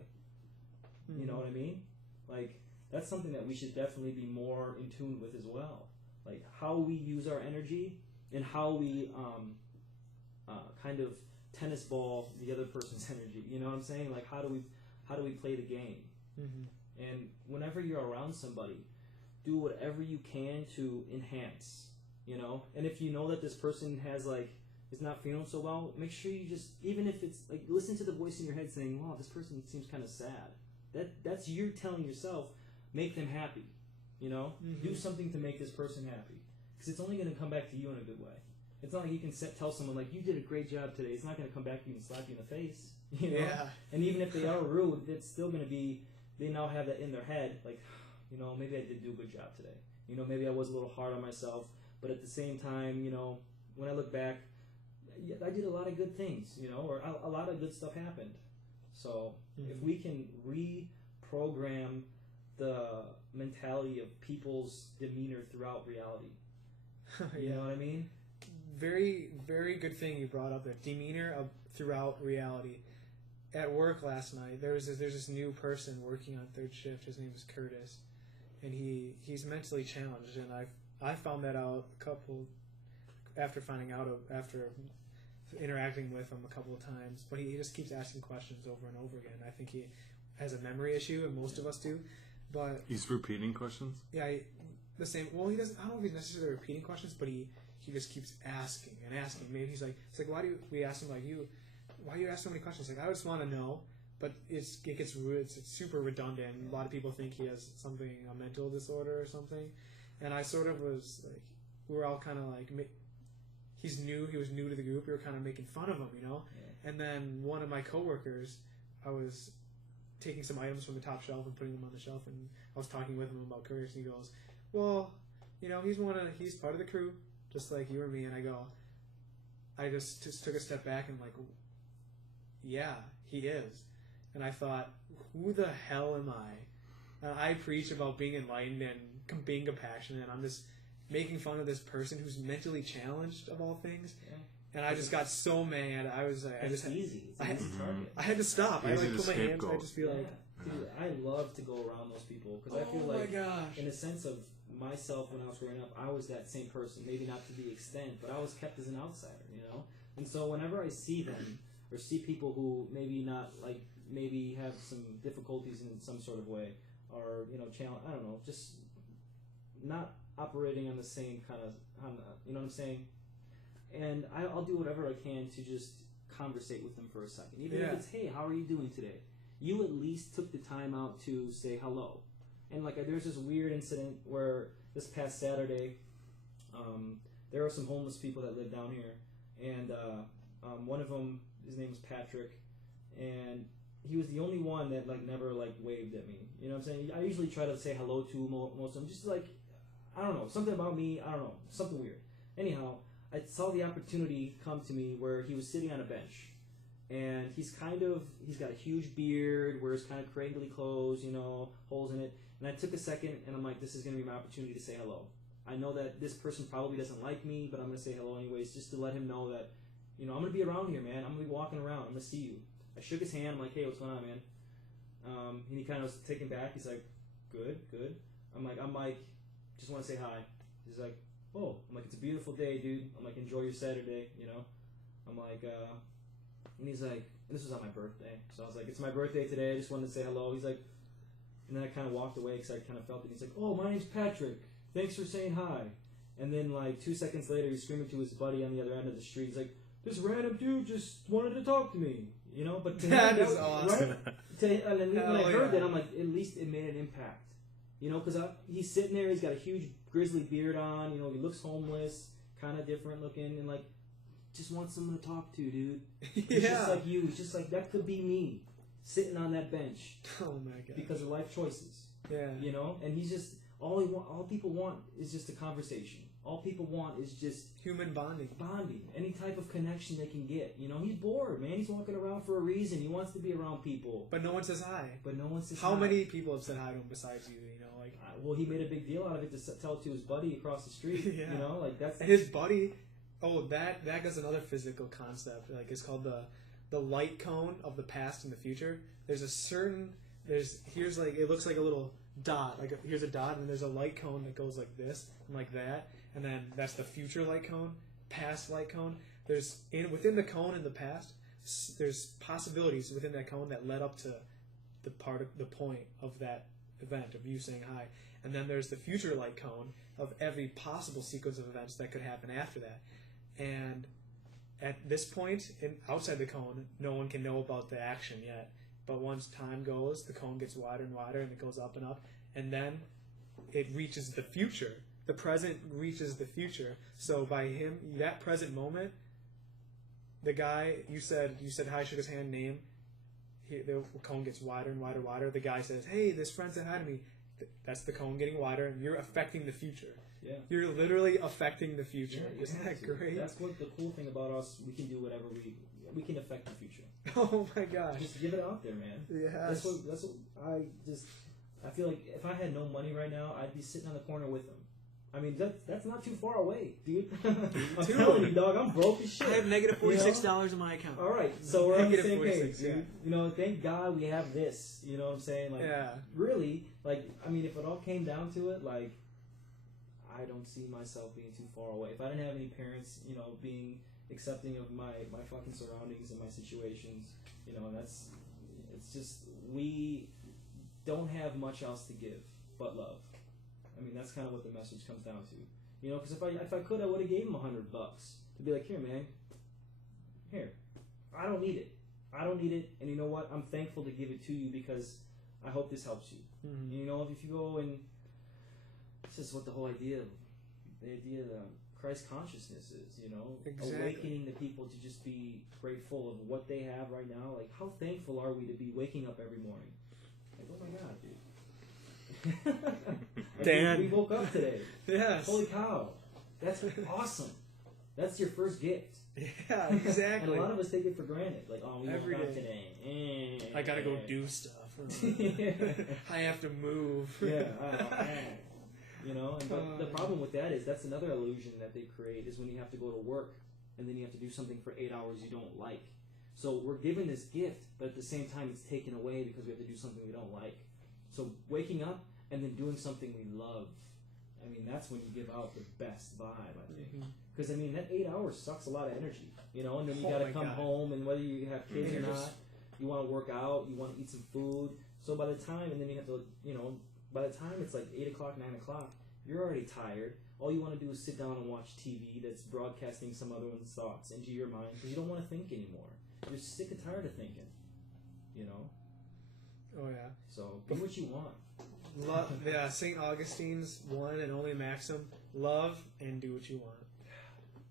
You know what I mean? Like, that's something that we should definitely be more in tune with as well. Like, how we use our energy and how we kind of tennis ball the other person's energy. You know what I'm saying? Like, how do we play the game? And whenever you're around somebody, do whatever you can to enhance. You know, and if you know that this person has is not feeling so well, make sure you just, even if it's like, listen to the voice in your head saying, "Wow, this person seems kind of sad." That's you telling yourself, make them happy. You know, do something to make this person happy, because it's only going to come back to you in a good way. It's not like you can tell someone, like, you did a great job today. It's not going to come back to you and slap you in the face. You know? Yeah. And even if they are rude, it's still going to be, they now have that in their head, like, you know, maybe I did do a good job today. You know, maybe I was a little hard on myself. But at the same time, you know, when I look back, I did a lot of good things, you know, or a lot of good stuff happened. So if we can reprogram the mentality of people's demeanor throughout reality, you know what I mean? Very, very good thing you brought up there. Demeanor throughout reality. At work last night, there's this new person working on third shift. His name is Curtis, and he's mentally challenged. And I found that out after interacting with him a couple of times. But he just keeps asking questions over and over again. I think he has a memory issue, and most of us do. But he's repeating questions. Yeah, the same. Well, he doesn't. I don't know if he's necessarily repeating questions, but he just keeps asking and asking. Maybe he's like, it's like, why do we ask him, like, why do you ask so many questions? Like, I just want to know, but it gets it's super redundant. A lot of people think he has a mental disorder or something, and I sort of was like, we were all kind of like, he was new to the group. We were kind of making fun of him, you know. Yeah. And then one of my coworkers, I was taking some items from the top shelf and putting them on the shelf, and I was talking with him about Curtis, and he goes, well, you know, he's part of the crew, just like you or me. And I just took a step back and like, yeah, he is. And I thought, who the hell am I? I preach about being enlightened and being compassionate, and I'm just making fun of this person who's mentally challenged, of all things. Yeah. And I just got so mad. I was like, it's easy. It's an easy target. I had to stop. I put my hands. I just feel like, dude, I love to go around those people, because I feel like, in a sense of myself when I was growing up, I was that same person. Maybe not to the extent, but I was kept as an outsider, you know. And so whenever I see them or see people who maybe have some difficulties in some sort of way, or challenge, I don't know, just not operating on the same kind of, you know what I'm saying? And I'll do whatever I can to just conversate with them for a second. Even if it's, hey, how are you doing today? You at least took the time out to say hello. And there's this weird incident where this past Saturday, there are some homeless people that live down here. And one of them, his name was Patrick, and he was the only one that never waved at me. You know what I'm saying? I usually try to say hello to most of them, just I don't know, something about me, I don't know, something weird. Anyhow, I saw the opportunity come to me where he was sitting on a bench, and he's got a huge beard, wears kind of craggly clothes, holes in it, and I took a second, and I'm like, this is going to be my opportunity to say hello. I know that this person probably doesn't like me, but I'm going to say hello anyways, just to let him know that, I'm going to be around here, man. I'm going to be walking around. I'm going to see you. I shook his hand. I'm like, hey, what's going on, man? And he kind of was taken back. He's like, good. I'm like, just want to say hi. He's like, oh. I'm like, it's a beautiful day, dude. I'm like, enjoy your Saturday, I'm like, and he's like, and this was on my birthday. So I was like, it's my birthday today. I just wanted to say hello. He's like, and then I kind of walked away because I kind of felt it. He's like, oh, my name's Patrick. Thanks for saying hi. And then 2 seconds later, he's screaming to his buddy on the other end of the street. He's like, this random dude just wanted to talk to me. You know, but to That him, is awesome. Right? And then when I Hell heard yeah. that, I'm like, at least it made an impact. You know, because he's sitting there, he's got a huge grizzly beard on. You know, he looks homeless, kind of different looking, and like, just wants someone to talk to, dude. He's just like you. He's just like, that could be me, sitting on that bench Oh my god. because of life choices. Yeah. You know, and he's just all people want is just a conversation. All people want is just Human bonding. bonding, any type of connection they can get. You know, he's bored, man. He's walking around for a reason. He wants to be around people, But no one says hi. but no one says How hi. many people have said hi to him besides you? You know, like Well, he made a big deal out of it to tell it to his buddy across the street. Yeah. You know, like that's and his buddy. Oh, that goes another physical concept. Like it's called the light cone of the past and the future. Here's like it looks like a little dot. Like here's a dot, and then there's a light cone that goes like this and like that, and then that's the future light cone, past light cone. Within the cone in the past, there's possibilities within that cone that led up to the point of that event of you saying hi, and then there's the future light cone of every possible sequence of events that could happen after that. And at this point, outside the cone, no one can know about the action yet. But once time goes, the cone gets wider and wider, and it goes up and up, and then it reaches the future. The present reaches the future. So by him, that present moment, the guy you said hi, shook his hand, name. The cone gets wider and wider, wider. The guy says, "Hey, this friend said hi to me." That's the cone getting wider, and you're affecting the future. Yeah. You're literally affecting the future. Yeah, you Isn't have that to. great? That's what the cool thing about us. We can do whatever we can affect the future. Oh my gosh. Just give it out there, man. Yes. That's what I feel like if I had no money right now, I'd be sitting on the corner with them. I mean, that's not too far away, dude. I'm telling you, dog, I'm broke as shit. I have negative You know? $46 in my account. All right, so we're on the Negative same 46, page, dude. yeah. You know, thank God we have this. You know what I'm saying? Like, Yeah. really, like, I mean, if it all came down to it, like, I don't see myself being too far away. If I didn't have any parents, you know, being accepting of my fucking surroundings and my situations, you know, it's just, we don't have much else to give but love. I mean, that's kind of what the message comes down to. You know, because if I could, I would have gave him $100 to be like, here, man, here. I don't need it. I don't need it. And you know what? I'm thankful to give it to you because I hope this helps you. Mhm. You know, if you go and this is what the idea of Christ consciousness is. You know, Exactly. awakening the people to just be grateful of what they have right now. Like, how thankful are we to be waking up every morning? Like, oh my God, dude. Like, Dan. we woke up today. Yes. Holy cow. That's awesome. That's your first gift. Yeah, exactly. And a lot of us take it for granted. Like, oh, we Every woke up day. today. I gotta go do stuff. I have to move. Yeah. You know, and but the problem with that is that's another illusion that they create is when you have to go to work and then you have to do something for 8 hours you don't like. So we're given this gift, but at the same time it's taken away because we have to do something we don't like. So waking up and then doing something we love, I mean, that's when you give out the best vibe, I think. Because, I mean, that 8 hours sucks a lot of energy, you know, and then you Oh got to my come God. home, and whether you have kids or You're not, just- you want to work out, you want to eat some food. So by the time, and then you have to, you know, by the time it's like 8 o'clock, 9 o'clock, you're already tired. All you want to do is sit down and watch TV that's broadcasting some other one's thoughts into your mind because you don't want to think anymore. You're sick and tired of thinking, you know? Oh yeah. So do what you want. Yeah, St. Augustine's one and only maxim: love and do what you want.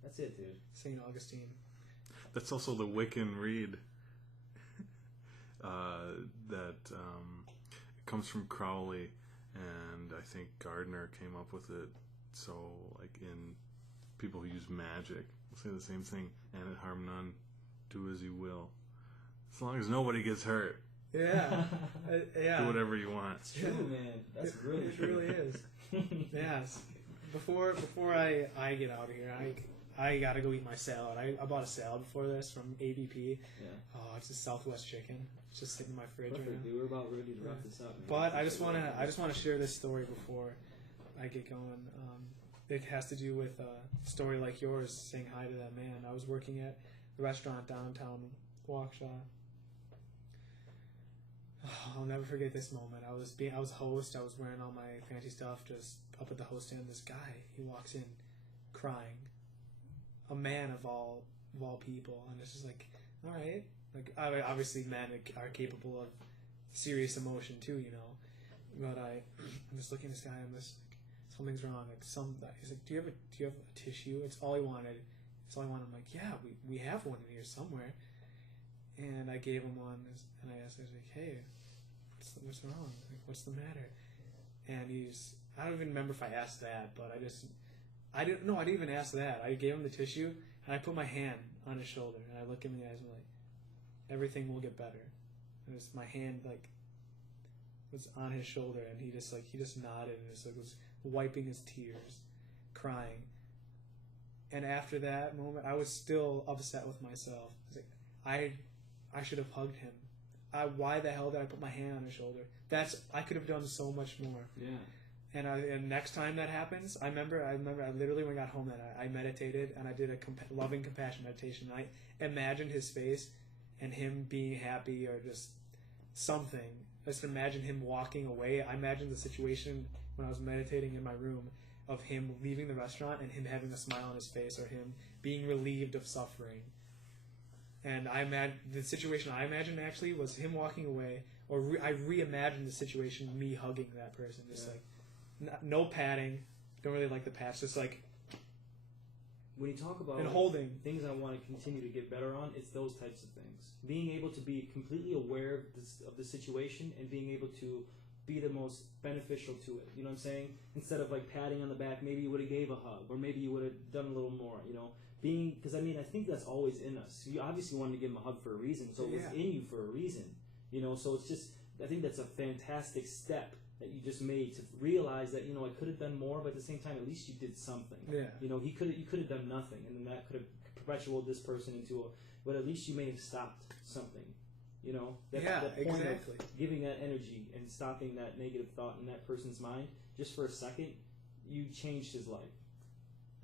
That's it, dude. St. Augustine. That's also the Wiccan Reed. That comes from Crowley, and I think Gardner came up with it. So, like in people who use magic, say the same thing: and it harm none, do as you will, as long as nobody gets hurt. Yeah. Yeah. Do whatever you want. It's true, man. That's really It true. really is. Yes. Before I get out of here, I gotta go eat my salad. I bought a salad before this from ABP. Yeah. Oh, it's a Southwest chicken. It's just sitting in my fridge right Perfect, now. dude. We're about ready to wrap this up, man. But I just wanna share this story before I get going. It has to do with a story like yours, saying hi to that man. I was working at the restaurant downtown Waukesha. Oh, I'll never forget this moment. I was host. I was wearing all my fancy stuff, just up at the host stand. This guy, he walks in, crying. A man of all of all people, and it's just like, all right, like obviously men are capable of serious emotion too, you know. But I'm just looking at this guy. I'm just like, something's wrong. Like he's like, do you have a tissue? It's all he wanted. It's all I wanted. I'm like, yeah, we have one in here somewhere. And I gave him one, and I asked, I was like, hey, what's wrong? Like, what's the matter? And I don't even remember if I asked that, but I didn't even ask that. I gave him the tissue, and I put my hand on his shoulder, and I look him in the eyes and I'm like, everything will get better. And it's my hand, like, was on his shoulder, and he just nodded and just like was wiping his tears, crying. And after that moment, I was still upset with myself. I was like, I should have hugged him. Why the hell did I put my hand on his shoulder? I could have done so much more. Yeah. And next time that happens, I remember I literally when I got home that I meditated, and I did a loving compassion meditation. And I imagined his face and him being happy or just something. I just imagine him walking away. I imagined the situation when I was meditating in my room of him leaving the restaurant and him having a smile on his face, or him being relieved of suffering. And the situation I imagined actually was him walking away, or I reimagined the situation, me hugging that person, just like no patting. Don't really like the pats, just like when you talk about and holding things I want to continue to get better on, it's those types of things. Being able to be completely aware of the situation and being able to be the most beneficial to it. You know what I'm saying? Instead of like patting on the back, maybe you would have gave a hug, or maybe you would have done a little more. You know, because I think that's always in us. You obviously wanted to give him a hug for a reason, so it was in you for a reason. You know, so it's just, I think that's a fantastic step that you just made to realize that, you know, I could have done more, but at the same time, at least you did something. Yeah. You know, you could have done nothing, and then that could have perpetuated this person into but at least you may have stopped something. You know, that point exactly. of giving that energy and stopping that negative thought in that person's mind just for a second, you changed his life.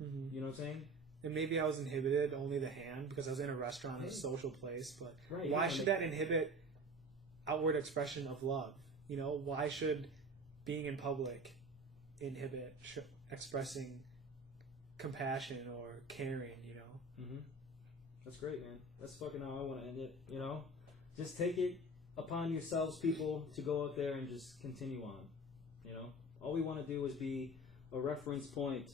Mm-hmm. You know what I'm saying? And maybe I was inhibited only the hand because I was in a restaurant, in a social place. But right, why should that inhibit outward expression of love? You know, why should being in public inhibit expressing compassion or caring? You know. Mm-hmm. That's great, man. That's fucking how I want to end it. You know, just take it upon yourselves, people, to go out there and just continue on. You know, all we want to do is be a reference point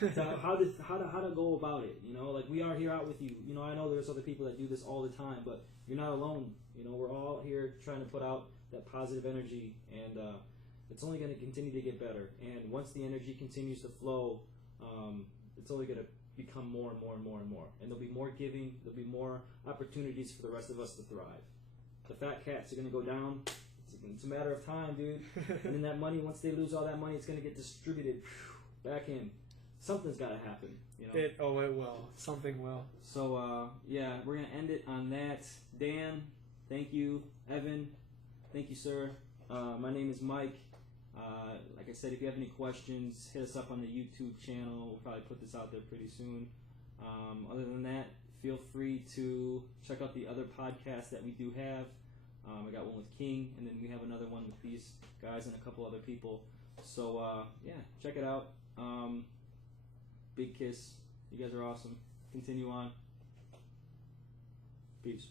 to how to go about it. You know, like we are here out with you. You know, I know there's other people that do this all the time, but you're not alone. You know, we're all here trying to put out that positive energy, and it's only going to continue to get better. And once the energy continues to flow, it's only going to become more and more and more and more. And there'll be more giving. There'll be more opportunities for the rest of us to thrive. The fat cats are going to go down. It's a matter of time, dude. And then that money, once they lose all that money, it's going to get distributed back in. Something's got to happen. You know? It will. Something will. So, yeah, we're going to end it on that. Dan, thank you. Evan, thank you, sir. My name is Mike. Like I said, if you have any questions, hit us up on the YouTube channel. We'll probably put this out there pretty soon. Other than that, feel free to check out the other podcasts that we do have. I got one with King, and then we have another one with these guys and a couple other people. So, yeah, check it out. Big kiss. You guys are awesome. Continue on. Peace.